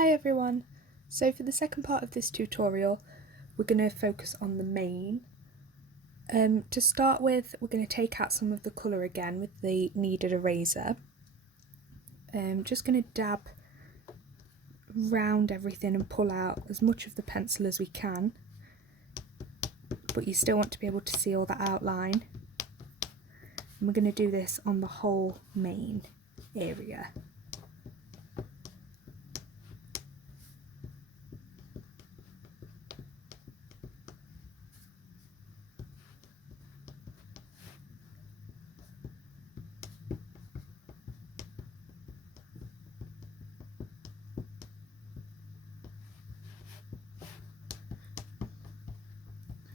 Hi everyone! So for the second part of this tutorial we're going to focus on the mane. To start with, we're going to take out some of the colour again with the kneaded eraser. Just going to dab round everything and pull out as much of the pencil as we can, but you still want to be able to see all that outline. And we're going to do this on the whole mane area.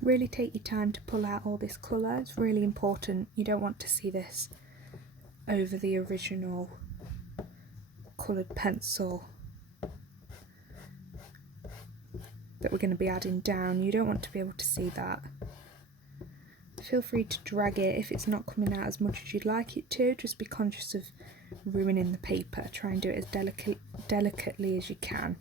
Really take your time to pull out all this colour, it's really important. You don't want to see this over the original coloured pencil that we're going to be adding down. You don't want to be able to see that. Feel free to drag it if it's not coming out as much as you'd like it to. Just be conscious of ruining the paper. Try and do it as delicately as you can.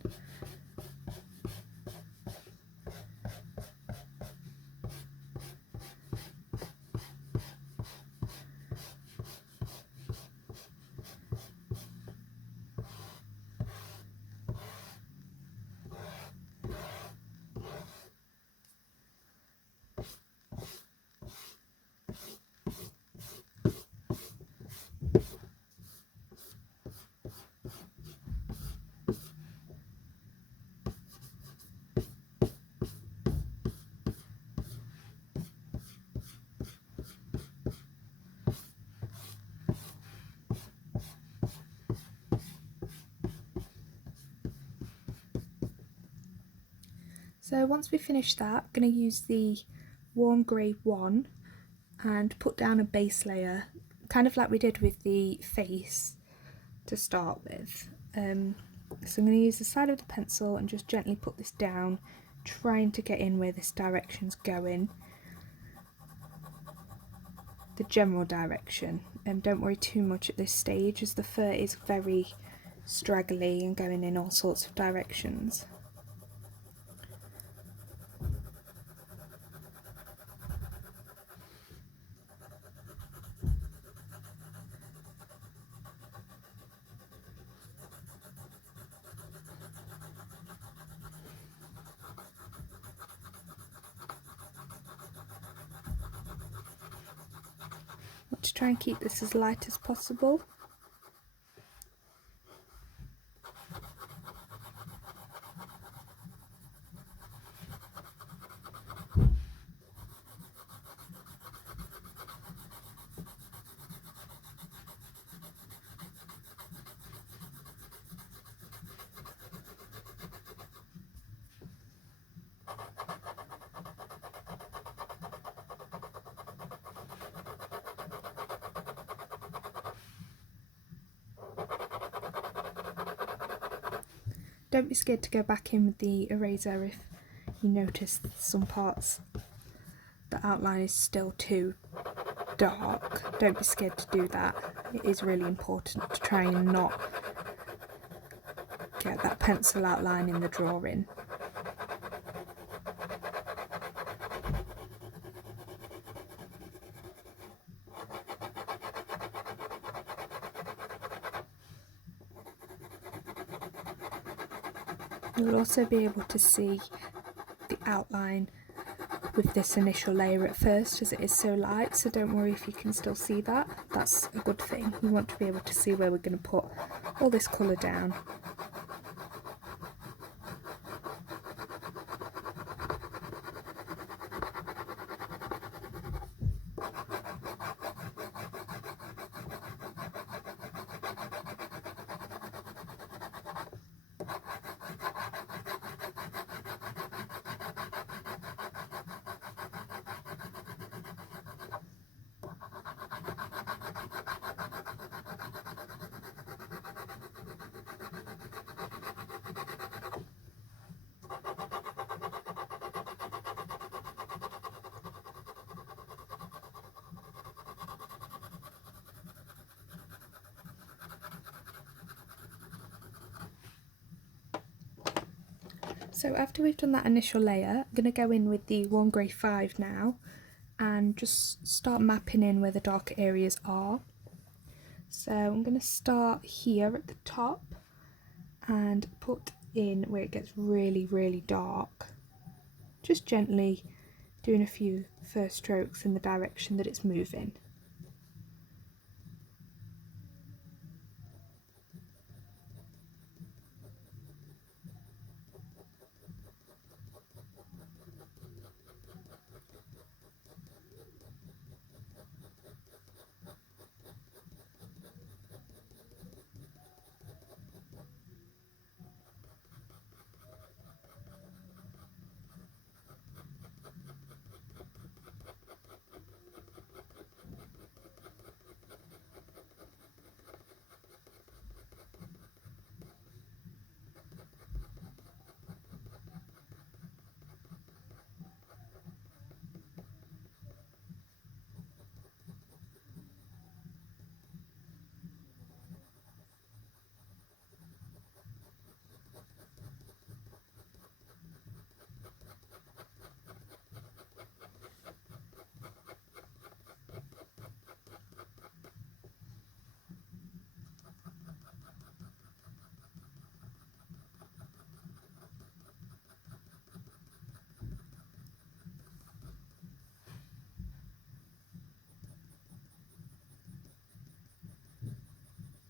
So once we finish that, I'm going to use the warm grey 1 and put down a base layer, kind of like we did with the face to start with. So I'm going to use the side of the pencil and just gently put this down, trying to get in where this direction's going, the general direction. And don't worry too much at this stage as the fur is very straggly and going in all sorts of directions. To try and keep this as light as possible. Don't be scared to go back in with the eraser if you notice that some parts the outline is still too dark. Don't be scared to do that. It is really important to try and not get that pencil outline in the drawing. You'll also be able to see the outline with this initial layer at first as it is so light, so don't worry if you can still see that. That's a good thing. We want to be able to see where we're going to put all this colour down. So after we've done that initial layer, I'm going to go in with the warm grey 5 now and just start mapping in where the darker areas are. So I'm going to start here at the top and put in where it gets really, really dark. Just gently doing a few first strokes in the direction that it's moving.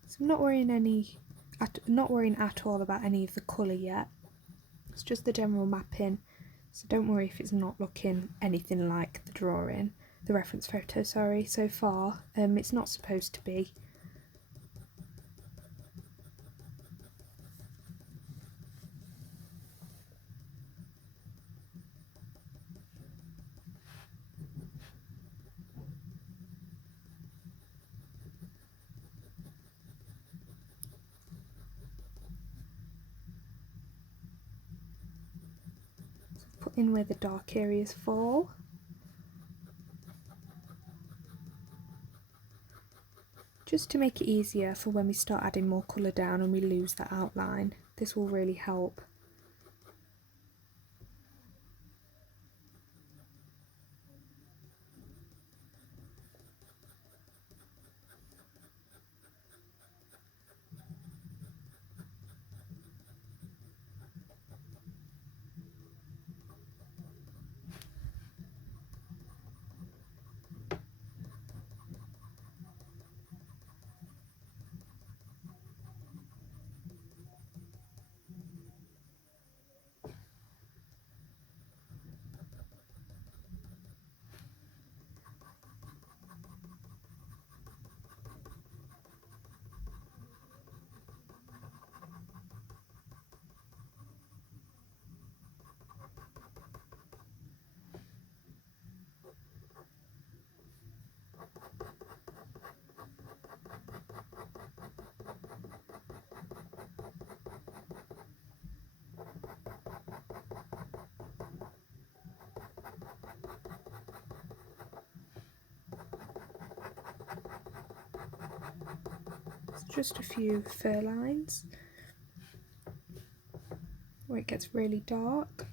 So I'm not worrying at all about any of the colour yet. It's just the general mapping. So don't worry if it's not looking anything like the drawing, the reference photo, sorry, so far. It's not supposed to be. Put in where the dark areas fall. Just to make it easier for when we start adding more colour down and we lose that outline. This will really help. Just a few fur lines where it gets really dark.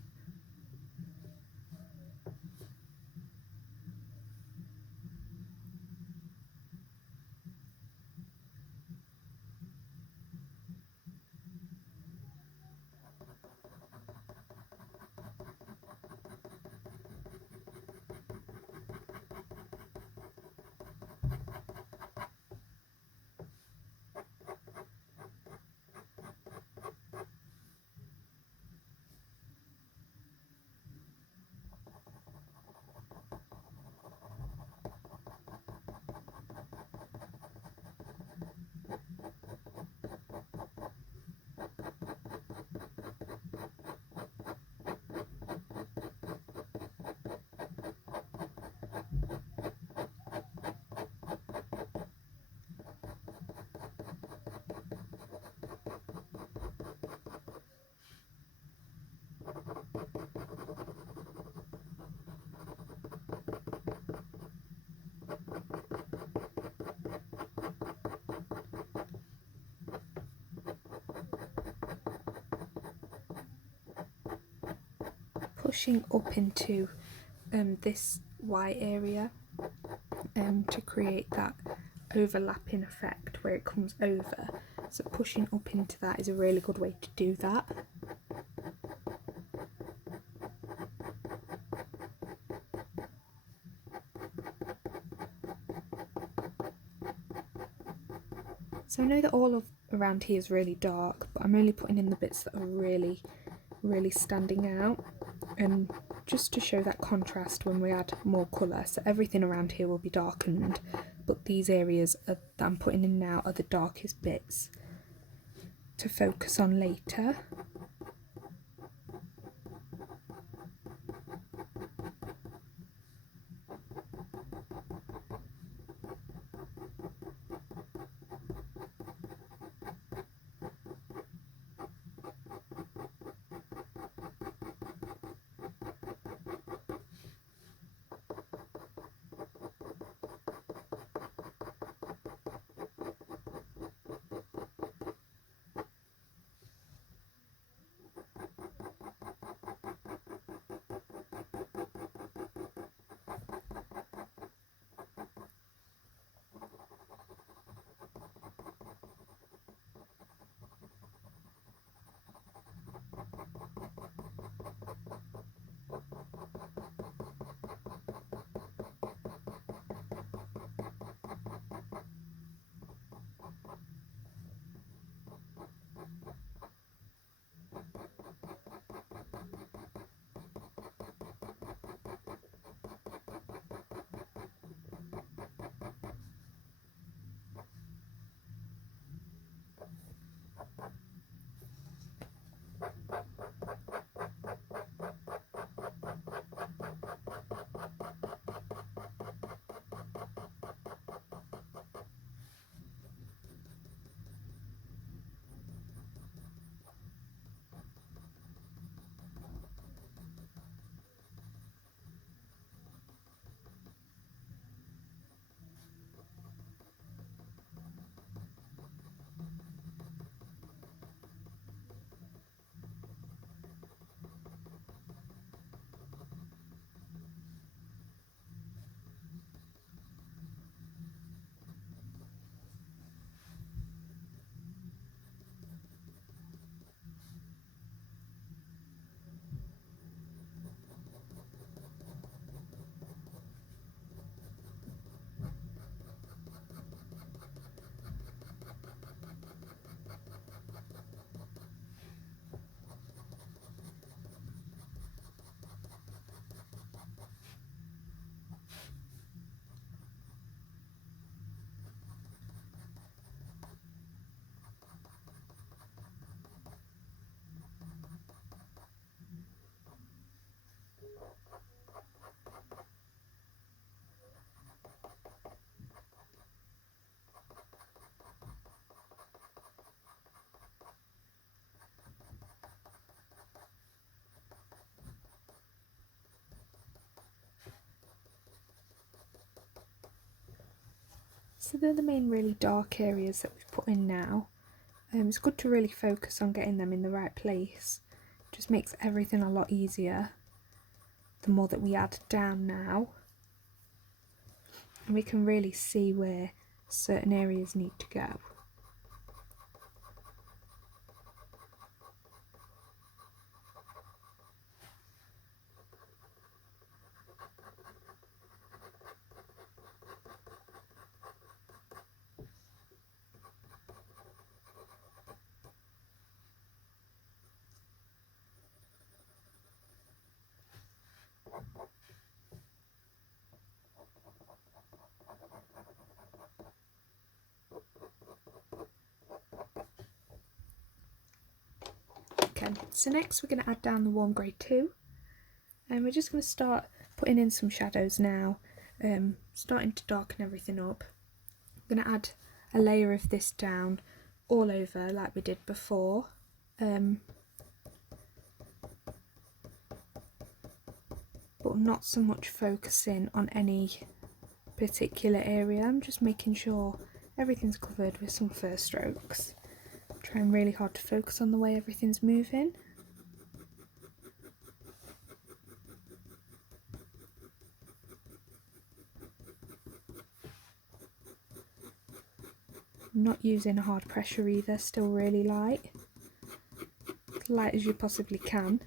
pushing up into this white area to create that overlapping effect where it comes over. So pushing up into that is a really good way to do that. So I know that all of around here is really dark, but I'm only putting in the bits that are really standing out, and just to show that contrast when we add more colour. So everything around here will be darkened, but these areas that I'm putting in now are the darkest bits to focus on later. So they're the main really dark areas that we've put in now. It's good to really focus on getting them in the right place. It just makes everything a lot easier the more that we add down now. And we can really see where certain areas need to go. Okay, so next we're going to add down the warm grey 2, and we're just going to start putting in some shadows now, starting to darken everything up. I'm going to add a layer of this down all over like we did before, but not so much focusing on any particular area. I'm just making sure everything's covered with some first strokes. Trying really hard to focus on the way everything's moving. I'm not using a hard pressure either, still really light. As light as you possibly can.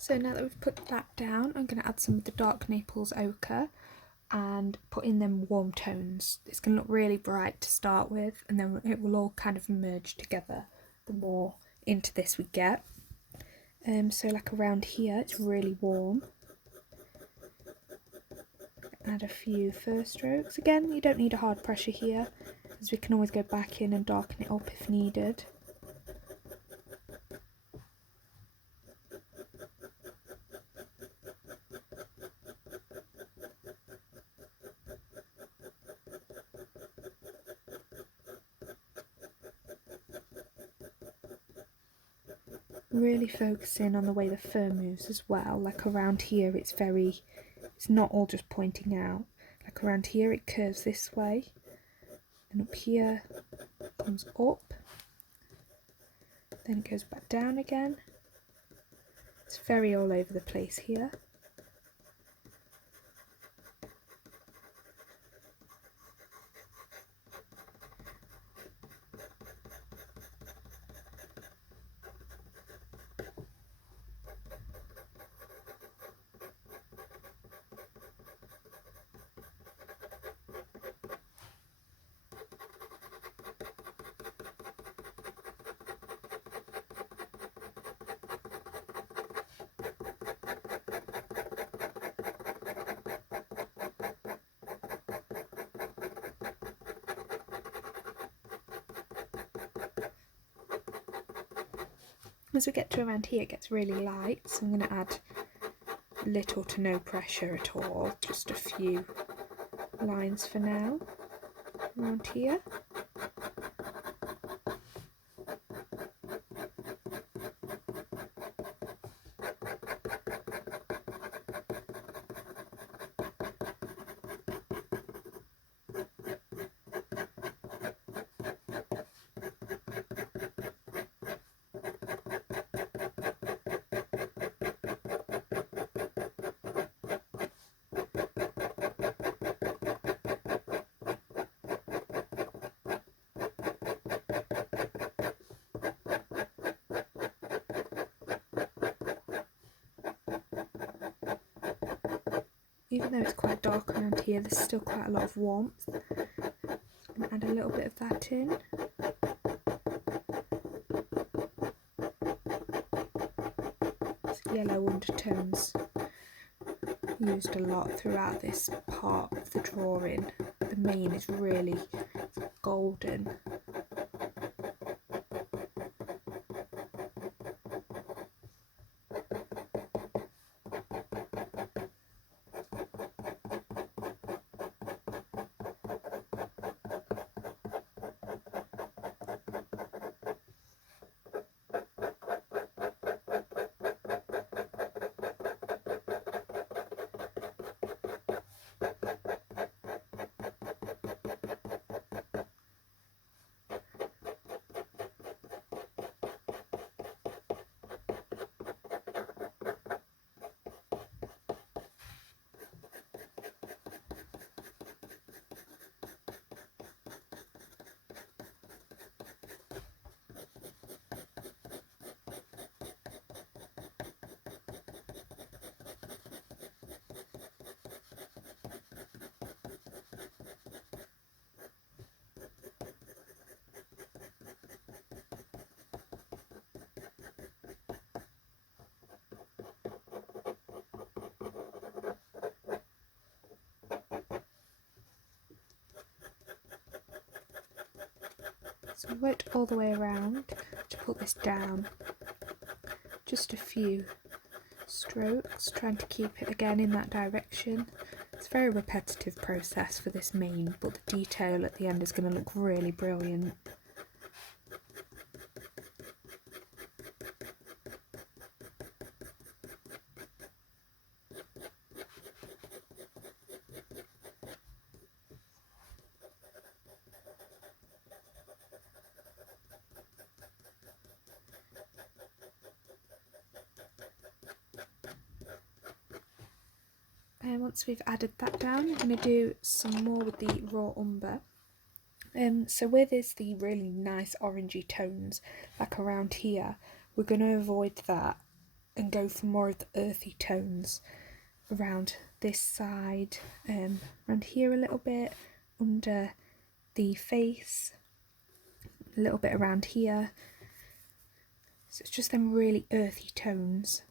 So now that we've put that down, I'm going to add some of the dark Naples ochre and put in them warm tones. It's going to look really bright to start with, and then it will all kind of merge together the more into this we get. So like around here it's really warm. Add a few first strokes. Again, you don't need a hard pressure here, as we can always go back in and darken it up if needed. Really focusing on the way the fur moves as well. Like around here it's not all just pointing out. Like around here it curves this way, and up here it comes up, then it goes back down again. It's very all over the place here. As we get to around here it gets really light, so I'm going to add little to no pressure at all, just a few lines for now around here. even though it's quite dark around here, there's still quite a lot of warmth. I'm going to add a little bit of that in. Yellow undertones used a lot throughout this part of the drawing. The mane is really golden. So I worked all the way around to put this down. Just a few strokes, trying to keep it again in that direction. It's a very repetitive process for this mane, but the detail at the end is going to look really brilliant. And once we've added that down, I'm going to do some more with the raw umber. So where there's the really nice orangey tones, like around here, we're going to avoid that and go for more of the earthy tones around this side, around here a little bit, under the face, a little bit around here. So it's just them really earthy tones.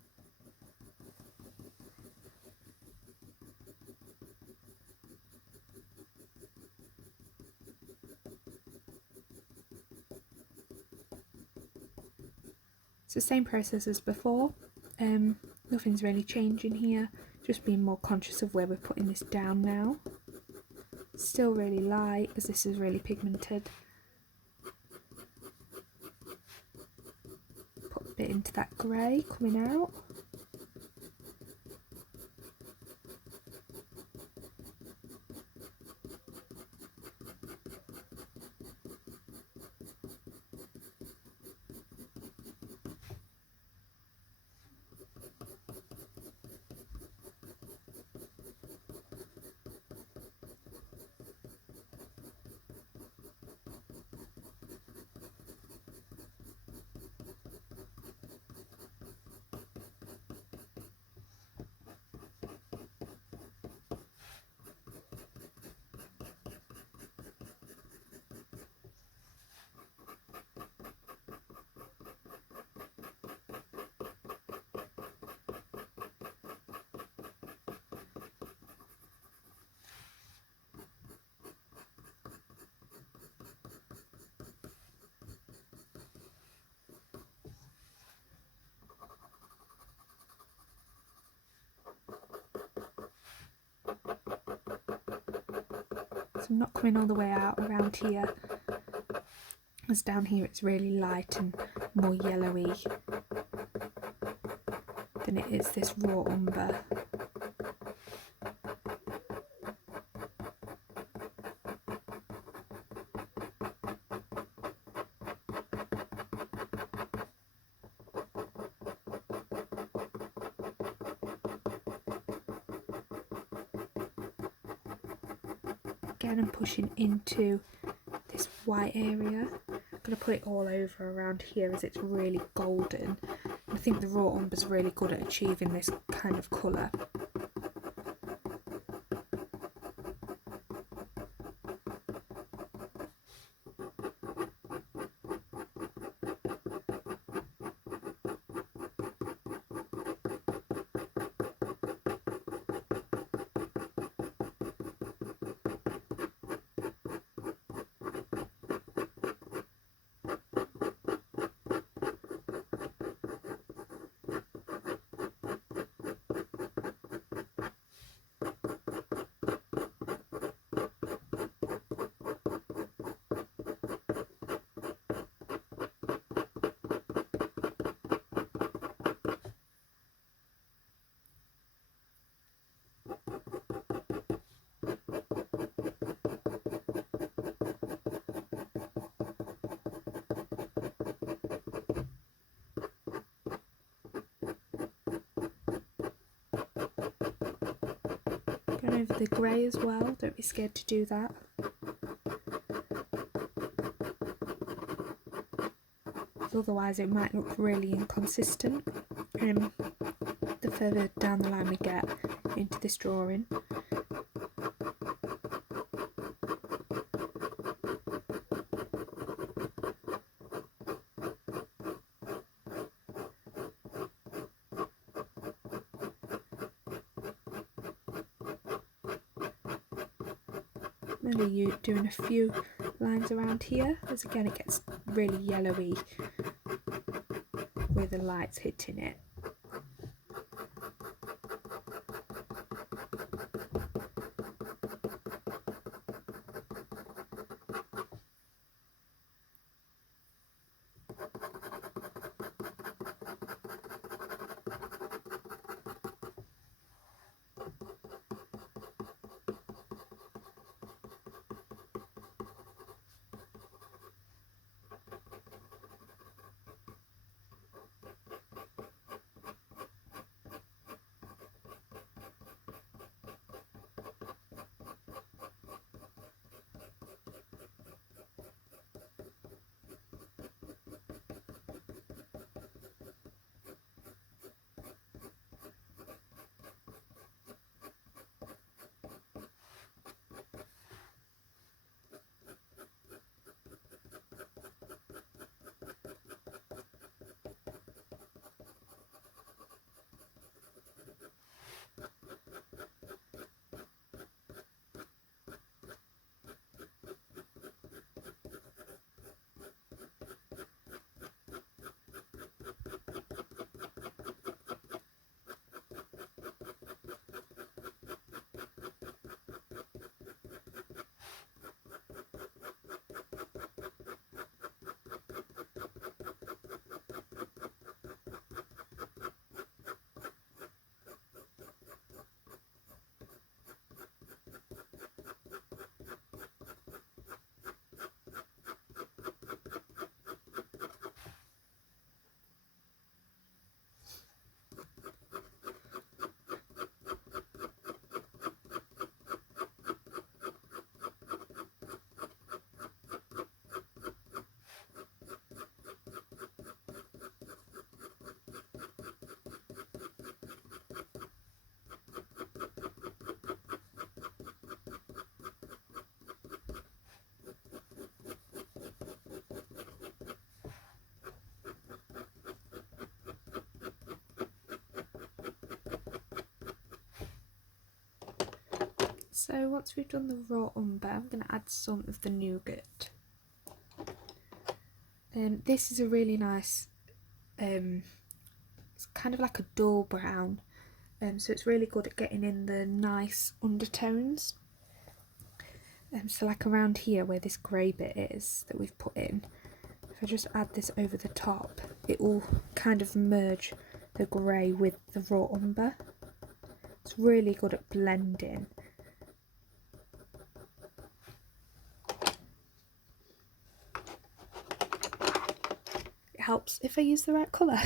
It's the same process as before, nothing's really changing here, just being more conscious of where we're putting this down now. Still really light as this is really pigmented. Put a bit into that grey coming out. So I'm not coming all the way out around here, as down here it's really light and more yellowy than it is this raw umber. Again, I'm pushing into this white area. I'm going to put it all over around here as it's really golden. I think the raw umber is really good at achieving this kind of colour. over the grey as well, don't be scared to do that. Otherwise it might look really inconsistent the further down the line we get into this drawing. Maybe you doing a few lines around here, as again it gets really yellowy with the lights hitting it. So once we've done the raw umber, I'm going to add some of the nougat. This is a really nice, it's kind of like a dull brown, so it's really good at getting in the nice undertones. So like around here where this grey bit is that we've put in, if I just add this over the top, it will kind of merge the grey with the raw umber. It's really good at blending. Helps if I use the right colour.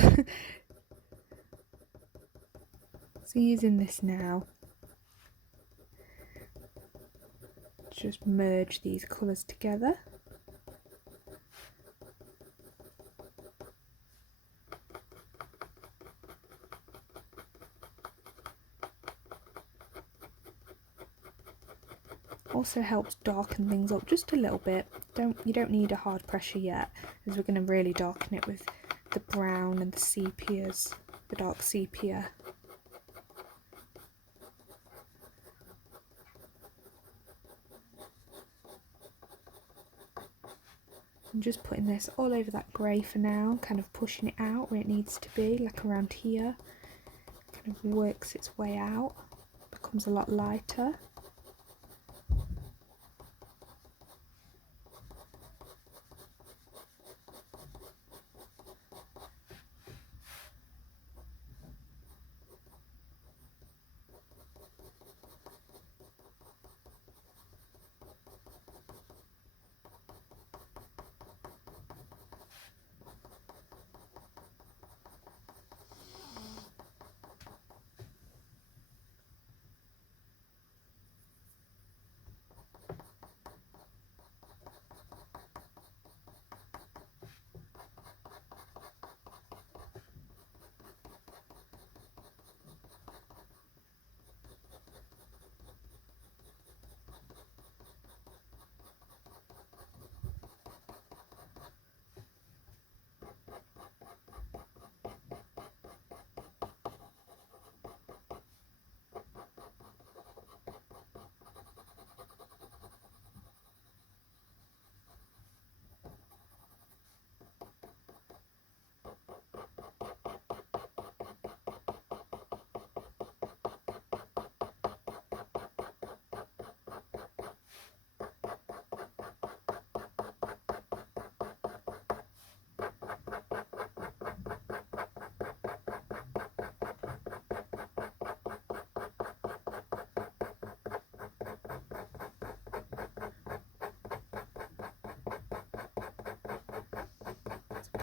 So using this now, just merge these colours together. Also helps darken things up just a little bit. You don't need a hard pressure yet, as we're going to really darken it with the brown and the sepias, the dark sepia. I'm just putting this all over that grey for now, kind of pushing it out where it needs to be, like around here. Kind of works its way out, becomes a lot lighter.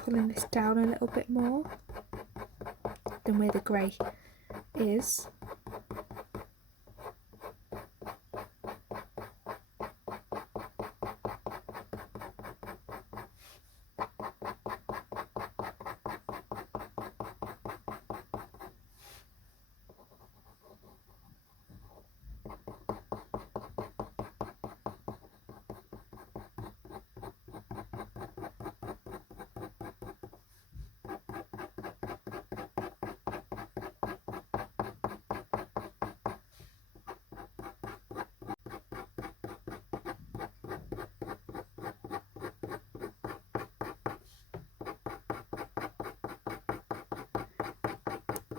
pulling this down a little bit more than where the grey is.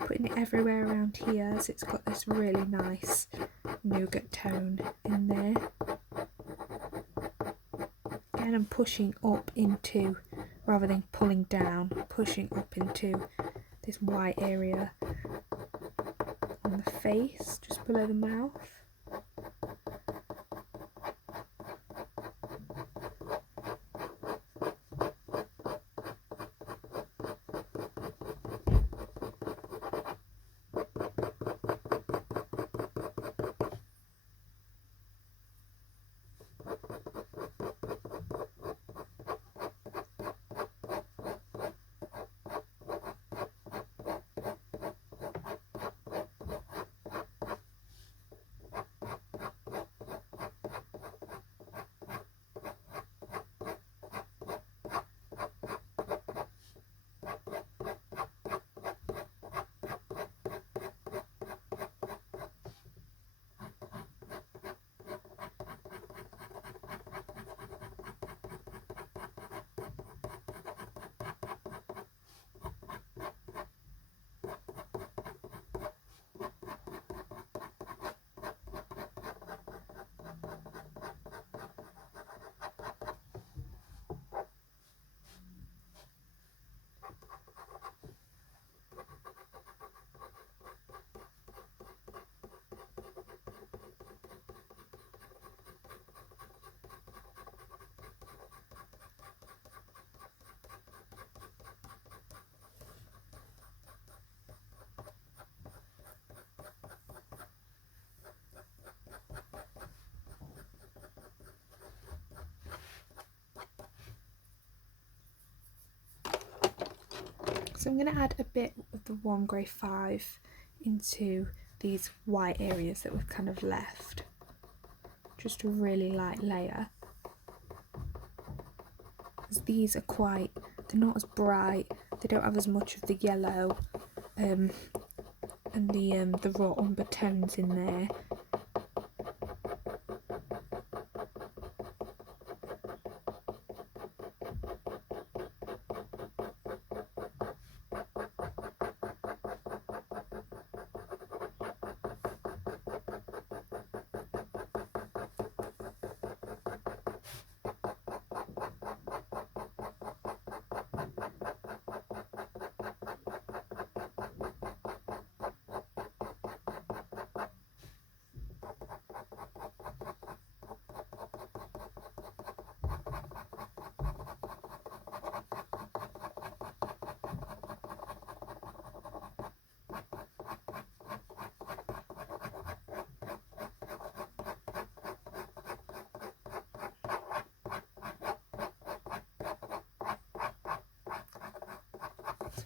Putting it everywhere around here, so it's got this really nice nougat tone in there. Again, I'm pushing up into, rather than pulling down, pushing up into this white area on the face, just below the mouth. So I'm going to add a bit of the warm grey 5 into these white areas that we've kind of left. Just a really light layer. As these are quite, they're not as bright, they don't have as much of the yellow and the raw umber tones in there.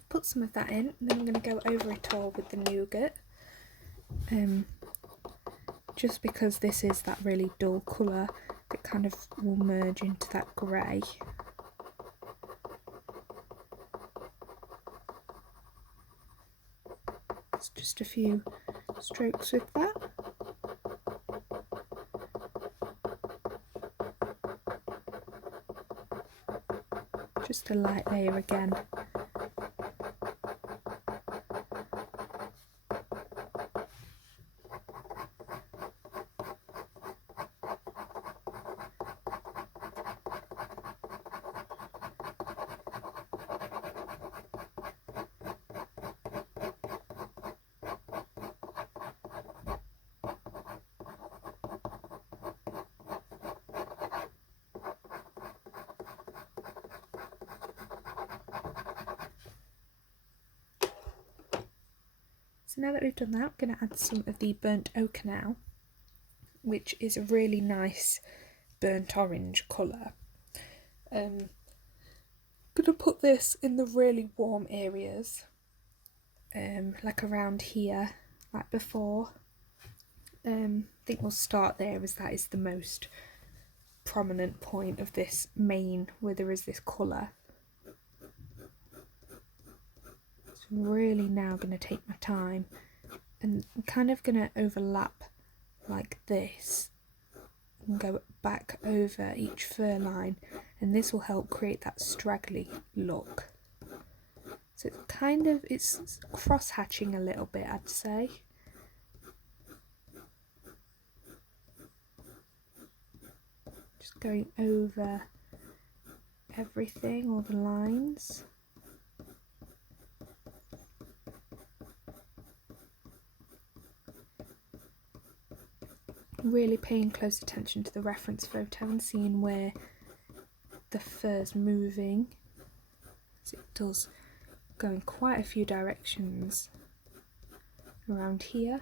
Put some of that in, and then I'm going to go over it all with the nougat, just because this is that really dull colour that kind of will merge into that grey. It's just a few strokes with that. Just a light layer again. So now that we've done that, I'm going to add some of the burnt ochre now, which is a really nice burnt orange colour. I'm going to put this in the really warm areas, like around here, like before. I think we'll start there as that is the most prominent point of this mane where there is this colour. So I'm really now going to take my time and I'm kind of going to overlap like this and go back over each fur line, and this will help create that straggly look. So it's cross hatching a little bit, I'd say. Just going over everything, all the lines. Really paying close attention to the reference photo and seeing where the fur's moving, as it does go in quite a few directions around here.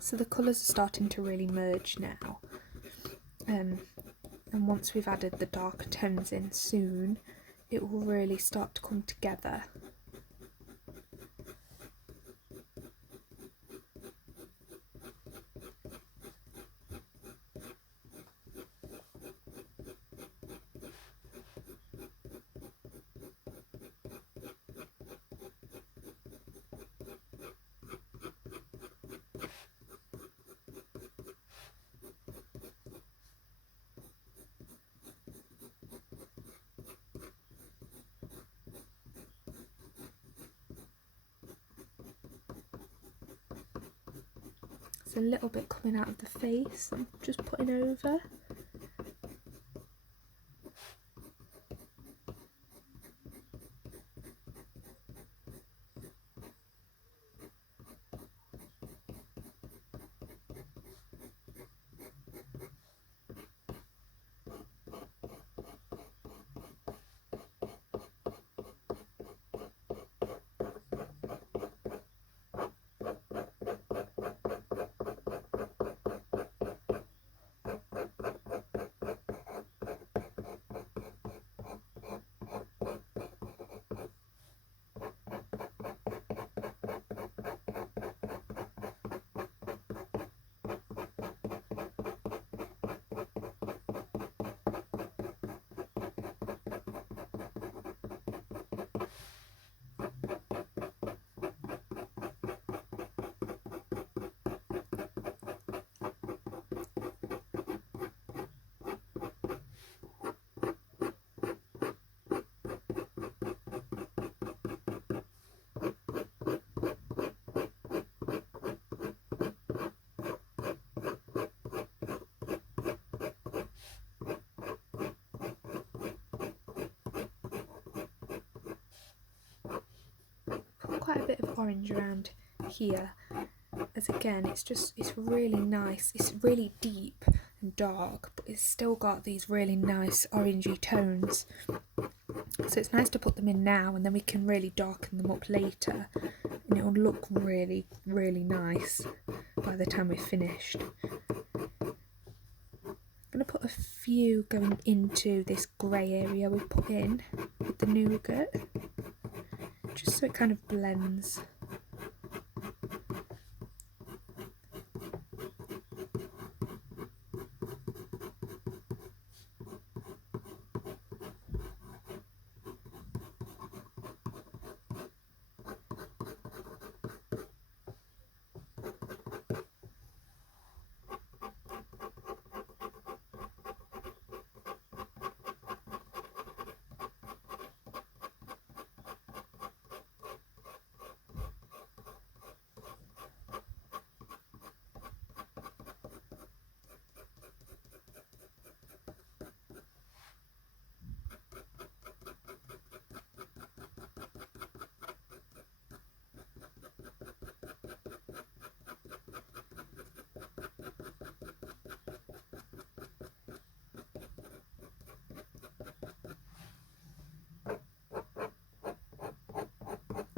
So the colours are starting to really merge now, and once we've added the darker tones in soon, it will really start to come together. A little bit coming out of the face, I'm just putting over. Quite a bit of orange around here, as again it's really nice. It's really deep and dark, but it's still got these really nice orangey tones, so it's nice to put them in now, and then we can really darken them up later and it will look really nice by the time we're finished. I'm going to put a few going into this grey area we put in with the nougat, just so it kind of blends.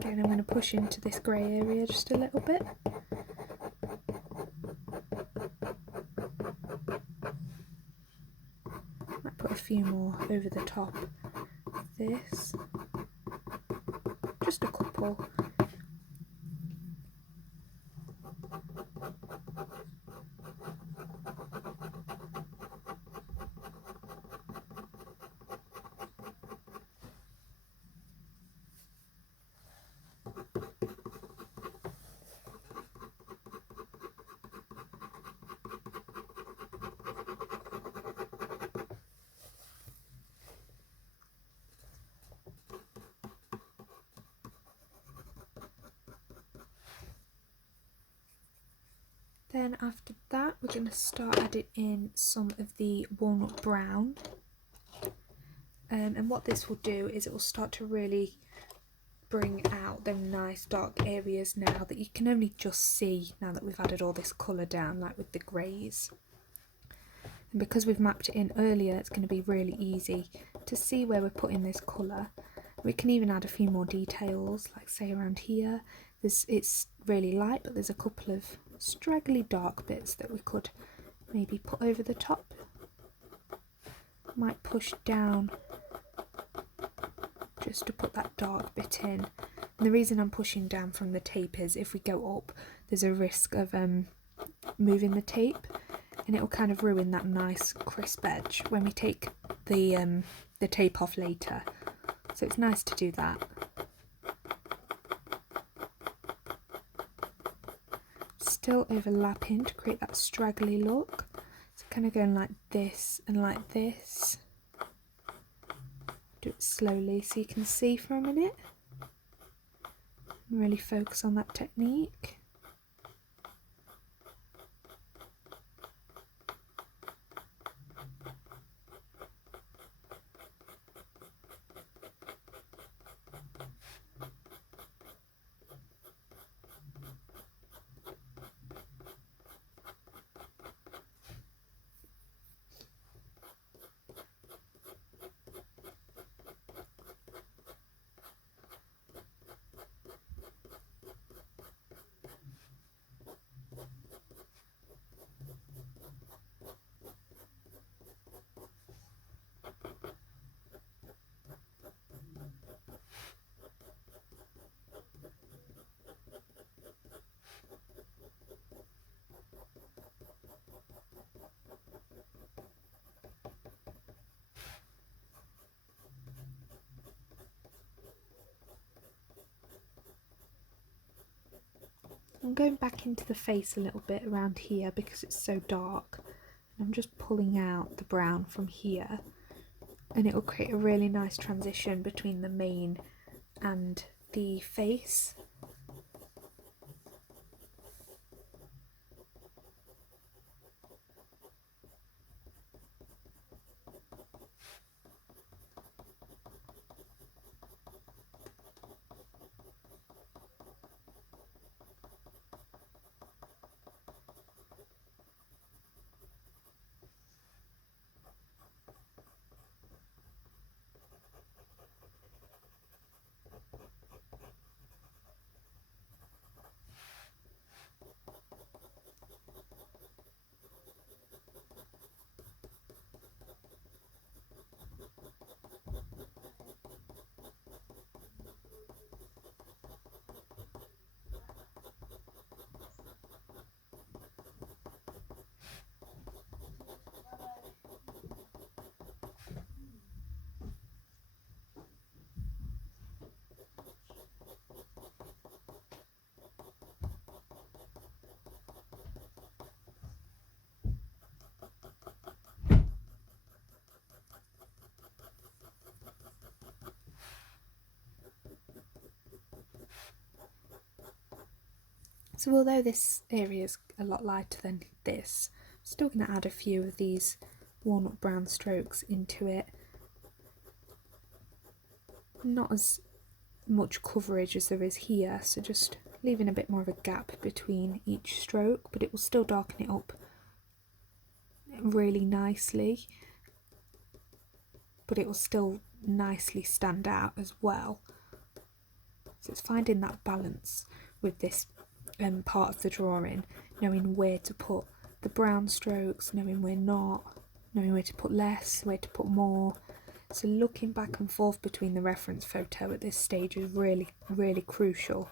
Again, I'm going to push into this grey area just a little bit. Might put a few more over the top of this. Just a couple. Then after that we're going to start adding in some of the walnut brown, and what this will do is it will start to really bring out them nice dark areas now that you can only just see now that we've added all this colour down, like with the greys. And because we've mapped it in earlier, it's going to be really easy to see where we're putting this colour. We can even add a few more details, like say around here. It's really light, but there's a couple of straggly dark bits that we could maybe put over the top. Might push down just to put that dark bit in. And the reason I'm pushing down from the tape is if we go up, there's a risk of moving the tape, and it will kind of ruin that nice crisp edge when we take the tape off later. So it's nice to do that. Still overlapping to create that straggly look. So kind of going like this and like this. Do it slowly so you can see for a minute. And really focus on that technique. I'm going back into the face a little bit around here because it's so dark. I'm just pulling out the brown from here, and it will create a really nice transition between the mane and the face. So although this area is a lot lighter than this, I'm still going to add a few of these walnut brown strokes into it. Not as much coverage as there is here, so just leaving a bit more of a gap between each stroke, but it will still darken it up really nicely, but it will still nicely stand out as well. So it's finding that balance with this part of the drawing, knowing where to put the brown strokes, knowing where not, knowing where to put less, where to put more. So looking back and forth between the reference photo at this stage is really, really crucial.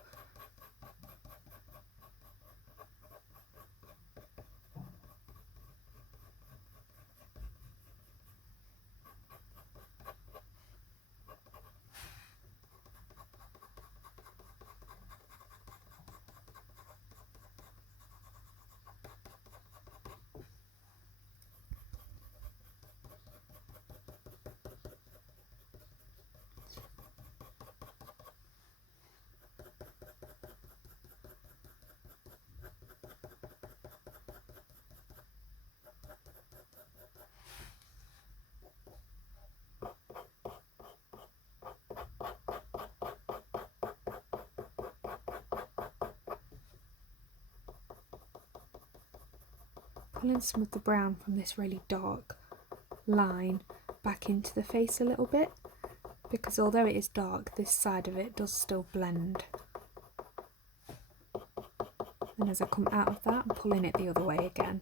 Pulling some of the brown from this really dark line back into the face a little bit, because although it is dark, this side of it does still blend. And as I come out of that, I'm pulling it the other way again.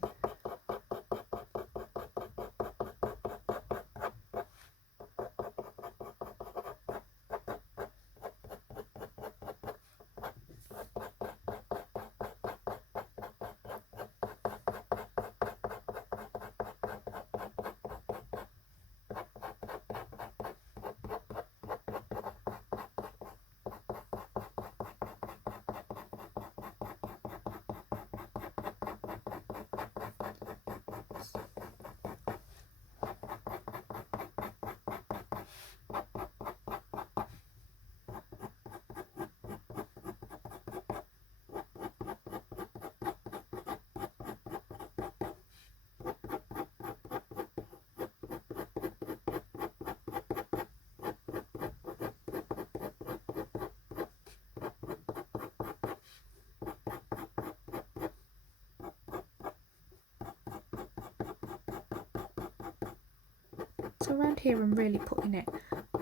So around here I'm really putting it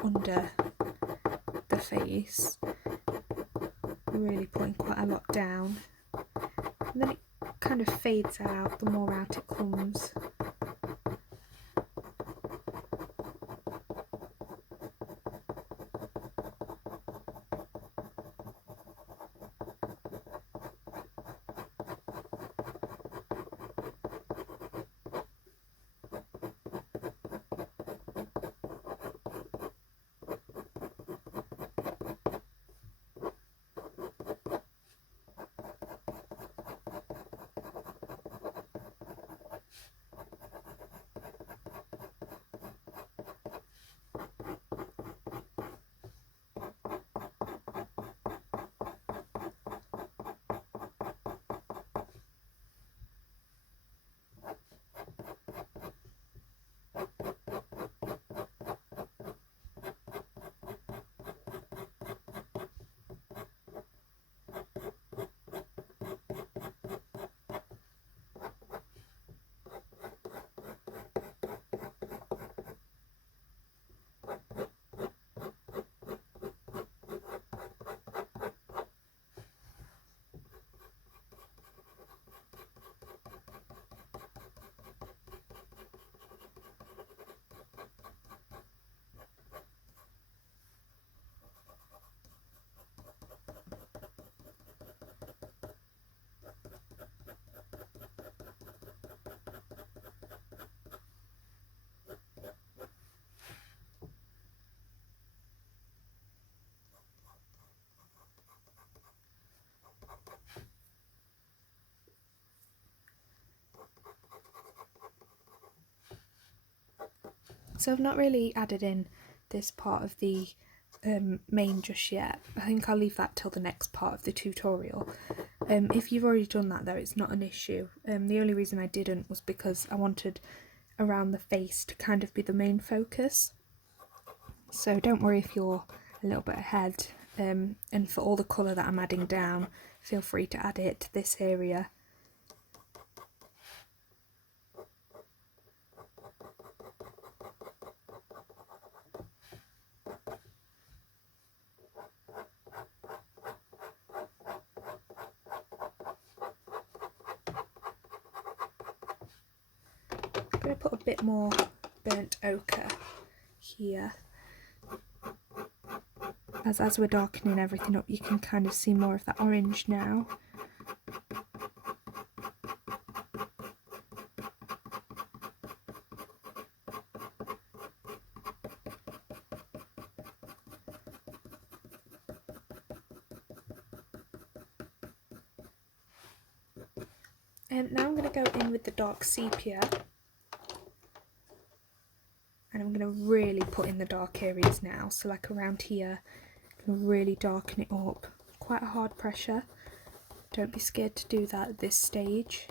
under the face, really putting quite a lot down, and then it kind of fades out the more out it comes. So I've not really added in this part of the mane just yet. I think I'll leave that till the next part of the tutorial. If you've already done that though, it's not an issue. The only reason I didn't was because I wanted around the face to kind of be the main focus. So don't worry if you're a little bit ahead, and for all the colour that I'm adding down, feel free to add it to this area. going to put a bit more burnt ochre here. As we're darkening everything up, you can kind of see more of that orange now. Now I'm going to go in with the dark sepia, and I'm going to really put in the dark areas now, so like around here, I'm going to really darken it up. Quite a hard pressure, don't be scared to do that at this stage.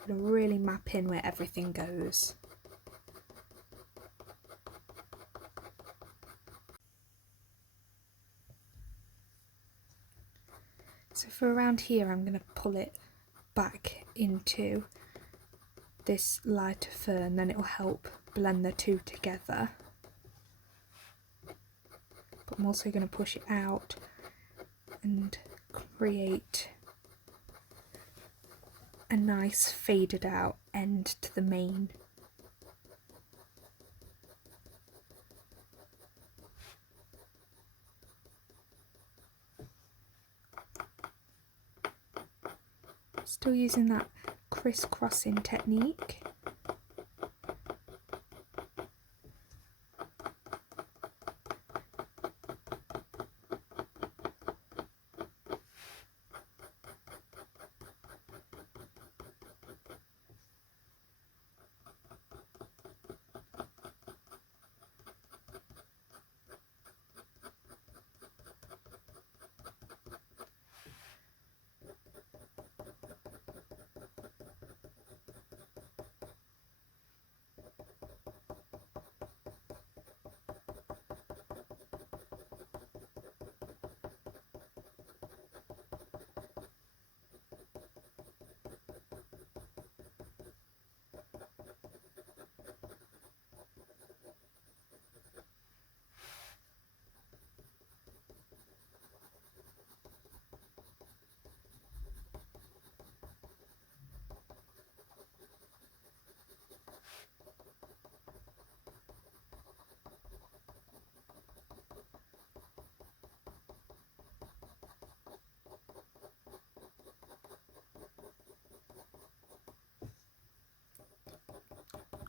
I'm going to really map in where everything goes. So for around here, I'm going to pull it back into this lighter fern, then it will help blend the two together. But I'm also going to push it out and create a nice faded out end to the mane. Still using that crisscrossing technique.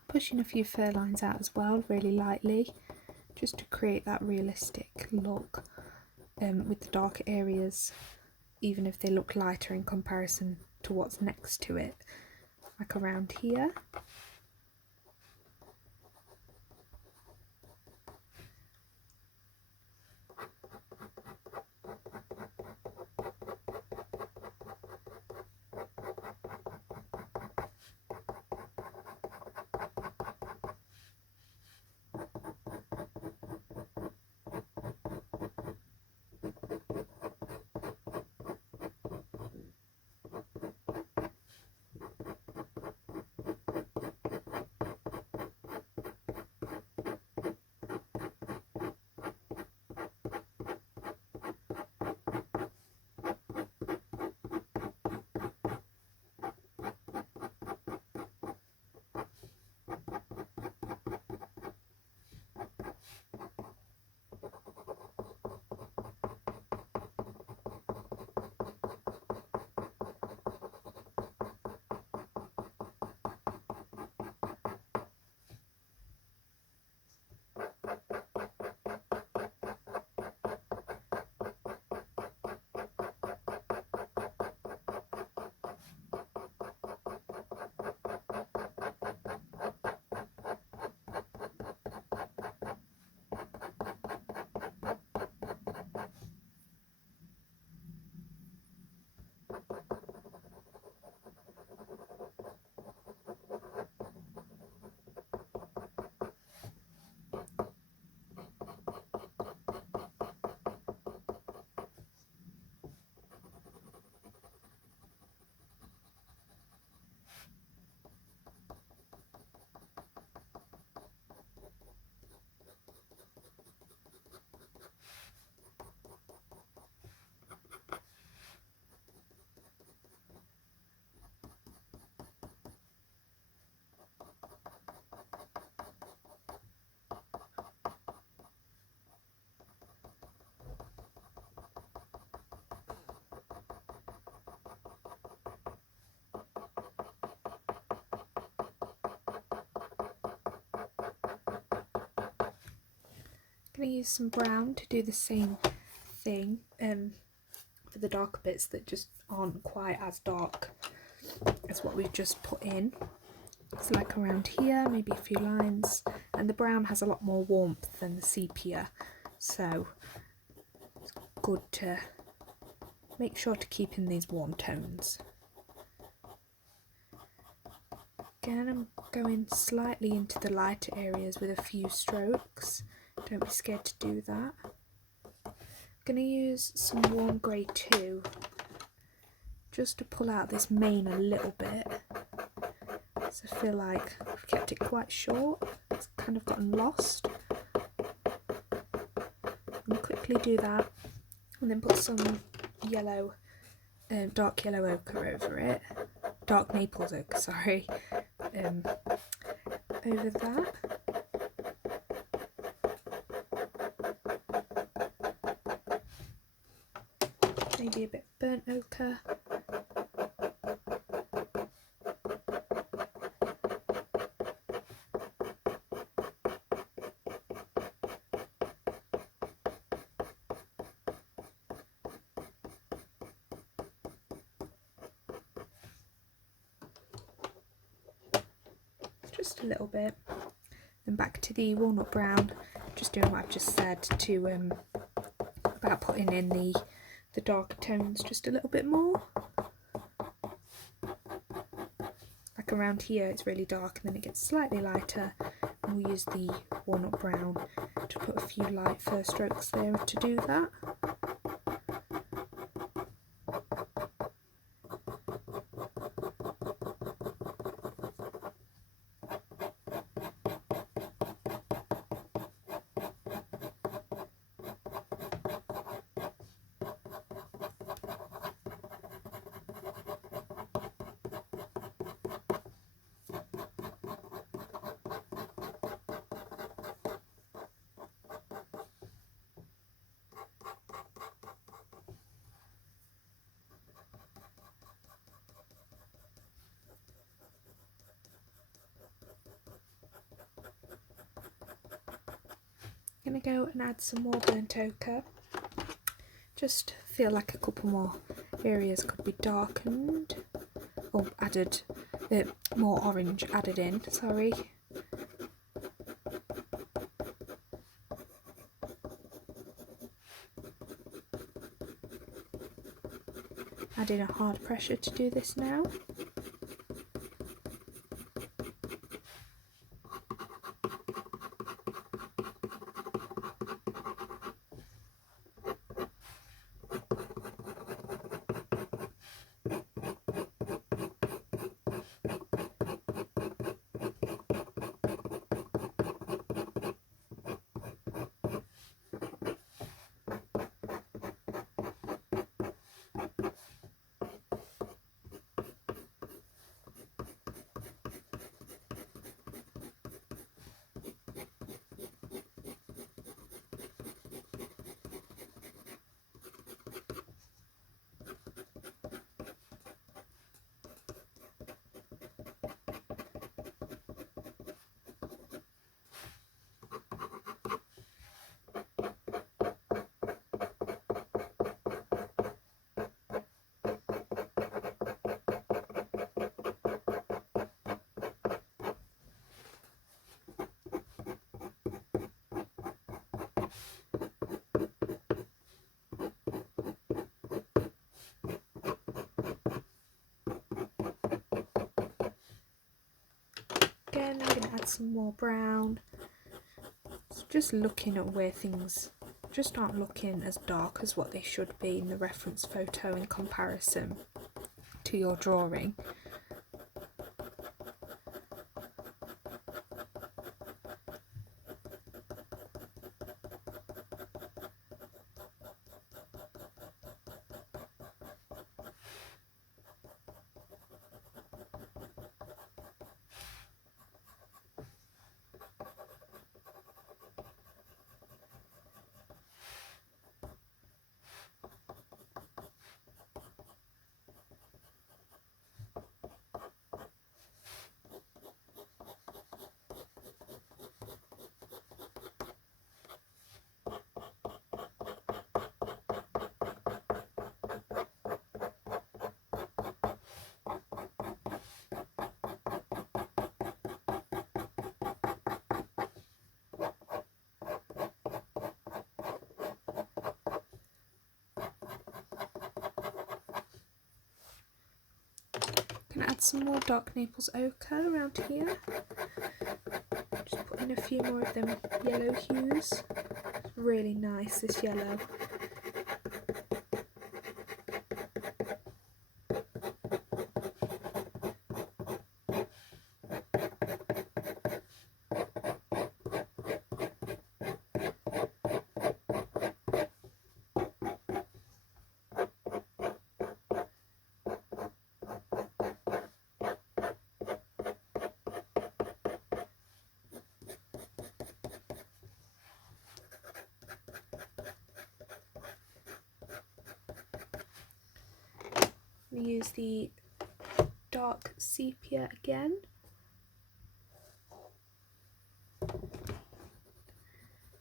Pushing a few fur lines out as well, really lightly, just to create that realistic look with the darker areas, even if they look lighter in comparison to what's next to it, like around here. going to use some brown to do the same thing for the darker bits that just aren't quite as dark as what we've just put in. So like around here, maybe a few lines, and the brown has a lot more warmth than the sepia, so it's good to make sure to keep in these warm tones. Again, I'm going slightly into the lighter areas with a few strokes. Don't be scared to do that. I'm going to use some warm grey too, just to pull out this mane a little bit. So I feel like I've kept it quite short. It's kind of gotten lost. I'm quickly do that, and then put some yellow, dark yellow ochre over it. Dark Naples ochre, sorry. Over that. Maybe a bit of burnt ochre. Just a little bit. Then back to the walnut brown, just doing what I've just said to about putting in the darker tones just a little bit more. Like around here it's really dark and then it gets slightly lighter, and we'll use the walnut brown to put a few light first strokes there to do that. I'm going to go and add some more burnt ochre. Just feel like a couple more areas could be darkened, or added, more orange added in, sorry. Adding a hard pressure to do this now. Again, I'm going to add some more brown. So just looking at where things just aren't looking as dark as what they should be in the reference photo in comparison to your drawing. add some more dark Naples ochre around here. Just put in a few more of them yellow hues. It's really nice, this yellow. Use the dark sepia again.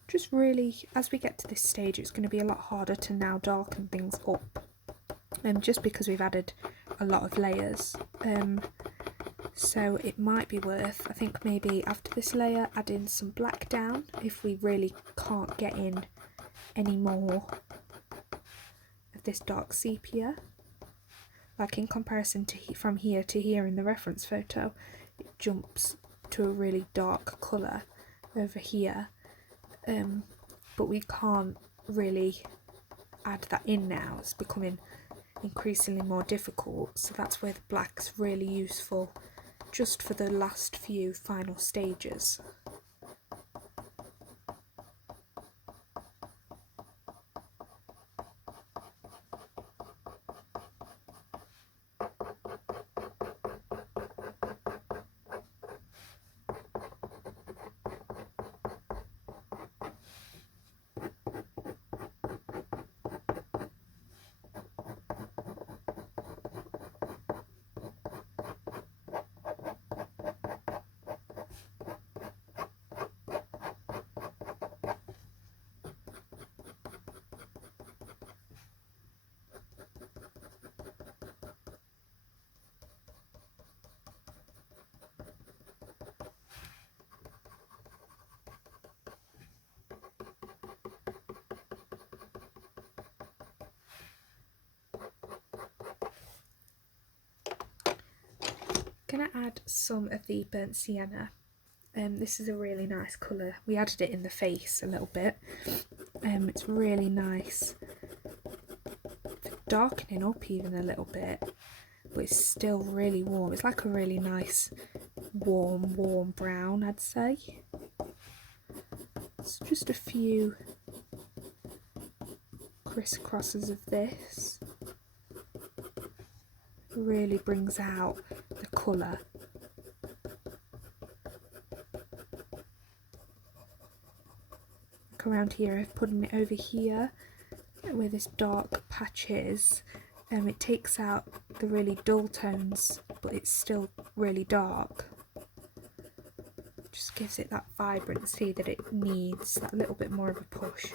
Just really, as we get to this stage, it's going to be a lot harder to now darken things up, just because we've added a lot of layers. So it might be worth, I think maybe after this layer, add in some black down if we really can't get in any more of this dark sepia. Like in comparison to from here to here in the reference photo, it jumps to a really dark colour over here, but we can't really add that in now. It's becoming increasingly more difficult, so that's where the black's really useful, just for the last few final stages. Gonna add some of the burnt sienna. This is a really nice colour. We added it in the face a little bit. It's really nice, darkening up even a little bit, but it's still really warm. It's like a really nice warm brown, I'd say. It's just a few crisscrosses of this. Really brings out the colour. Like around here, I've put it over here where this dark patch is. It takes out the really dull tones, but it's still really dark. Just gives it that vibrancy that it needs, that little bit more of a push.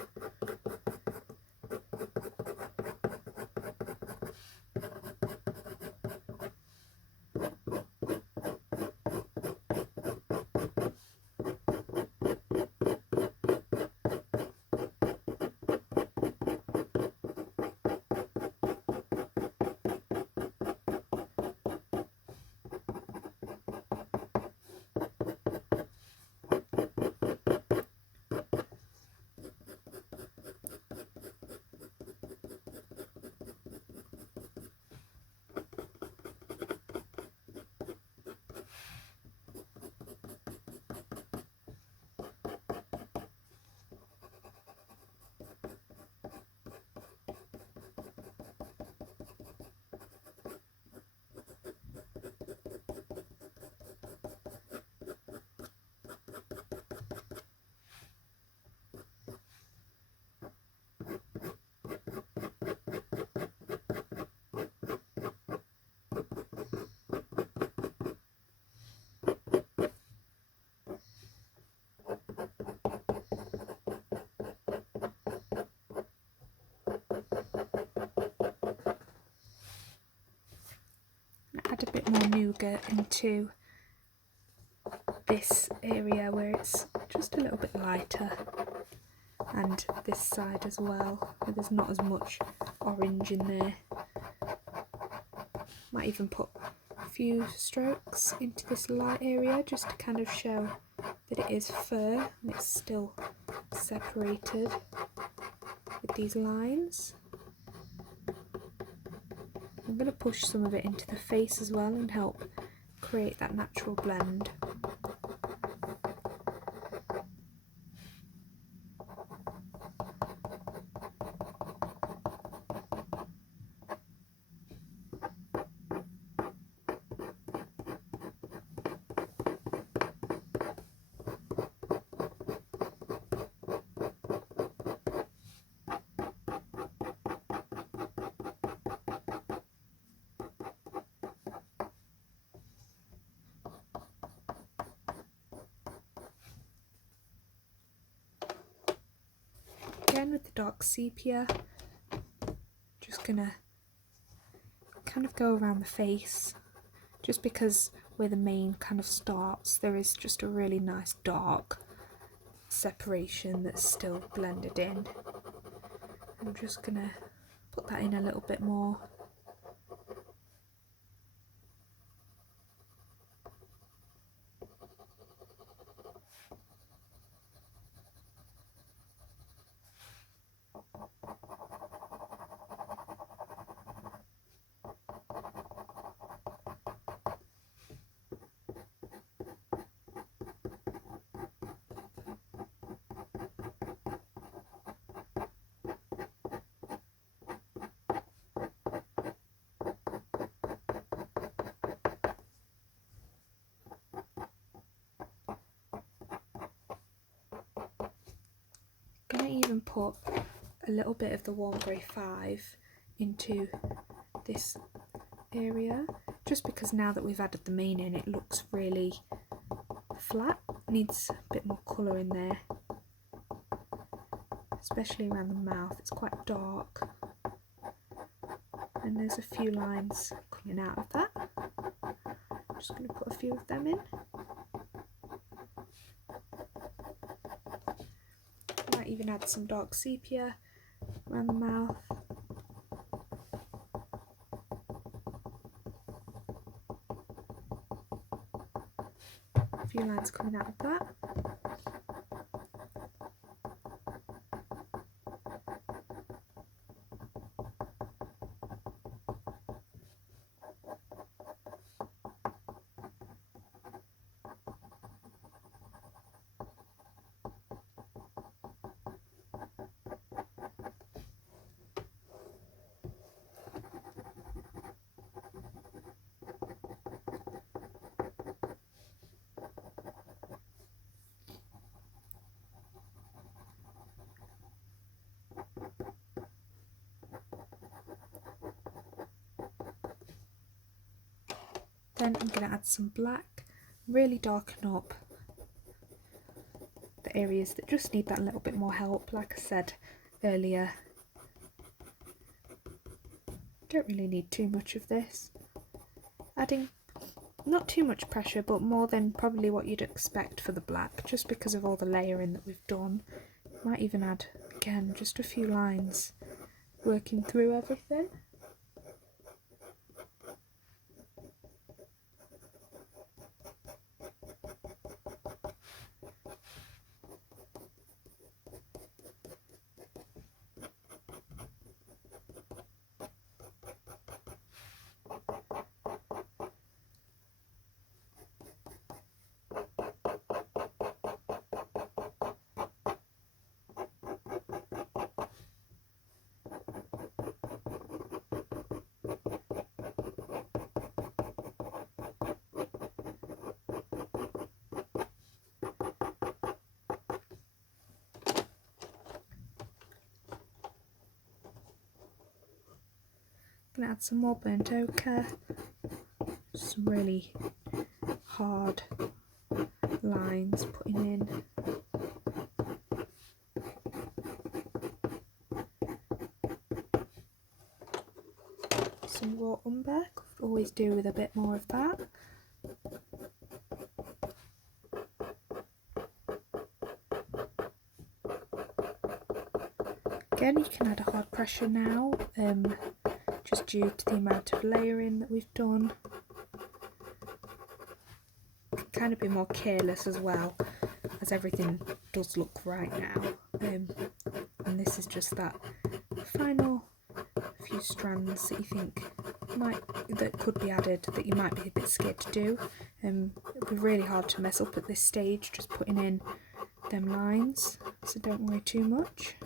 Add a bit more nougat into this area where it's just a little bit lighter, and this side as well where there's not as much orange in there. Might even put a few strokes into this light area just to kind of show that it is fur and it's still separated with these lines. I'm going to push some of it into the face as well and help create that natural blend. Again with the dark sepia, just gonna kind of go around the face, just because where the mane kind of starts there is just a really nice dark separation that's still blended in. I'm just gonna put that in a little bit more. I'm going to even put a little bit of the warm grey 5 into this area, just because now that we've added the mane in it looks really flat, needs a bit more colour in there, especially around the mouth. It's quite dark and there's a few lines coming out of that. I'm just going to put a few of them in. Might even add some dark sepia around the mouth. A few lines coming out of that. Then I'm going to add some black, really darken up the areas that just need that little bit more help. Like I said earlier, don't really need too much of this. Adding not too much pressure, but more than probably what you'd expect for the black, just because of all the layering that we've done. Might even add, again, just a few lines working through everything. Gonna add some more burnt ochre, some really hard lines putting in. Some raw umber, could always do with a bit more of that. Again, you can add a hard pressure now, just due to the amount of layering that we've done. kind of be more careless as well, as everything does look right now. And this is just that final few strands that you think that could be added, that you might be a bit scared to do. It'll be really hard to mess up at this stage, just putting in them lines, so don't worry too much.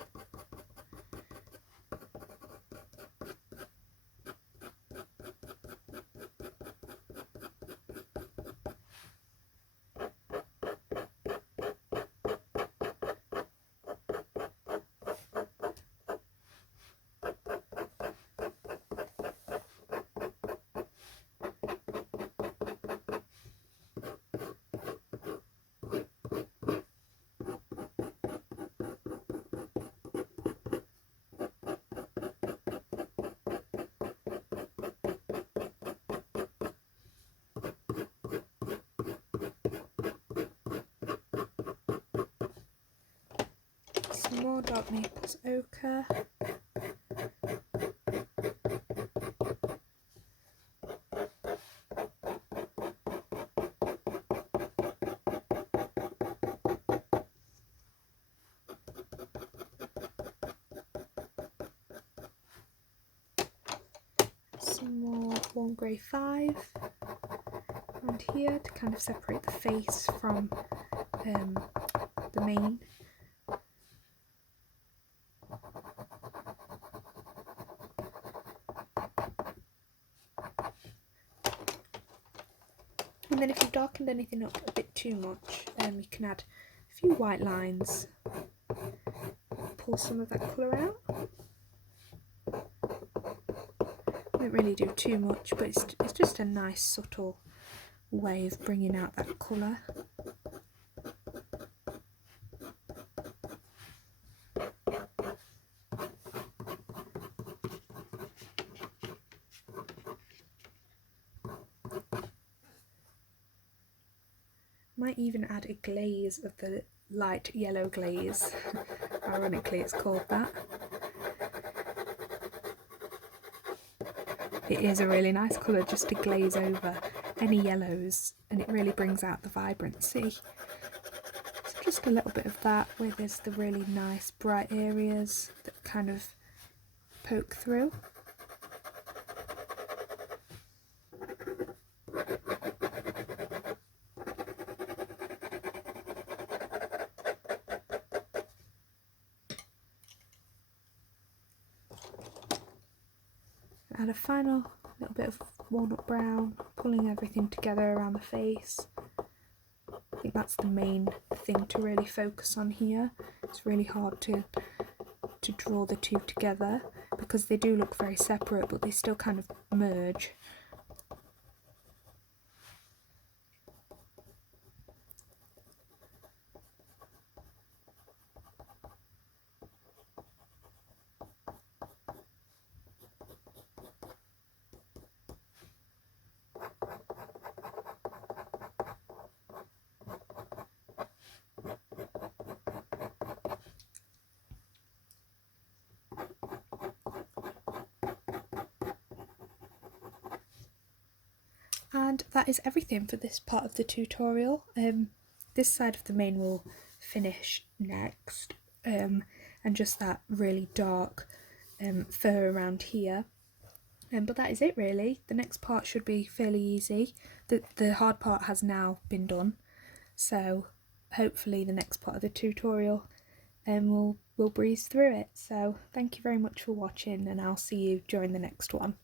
Some more dark Naples ochre. Some more warm grey 5 around here to kind of separate the face from the mane. And then if you've darkened anything up a bit too much, you can add a few white lines, pull some of that colour out. Don't really do too much, but it's just a nice subtle way of bringing out that colour. Might even add a glaze of the light yellow glaze. Ironically, it's called that. It is a really nice colour just to glaze over any yellows, and it really brings out the vibrancy. So just a little bit of that where there's the really nice bright areas that kind of poke through. Add a final little bit of walnut brown, pulling everything together around the face. I think that's the main thing to really focus on here. It's really hard to draw the two together because they do look very separate, but they still kind of merge. And that is everything for this part of the tutorial. This side of the mane will finish next, and just that really dark fur around here. But that is it really. The next part should be fairly easy. The hard part has now been done, so hopefully the next part of the tutorial we'll breeze through it. So thank you very much for watching, and I'll see you during the next one.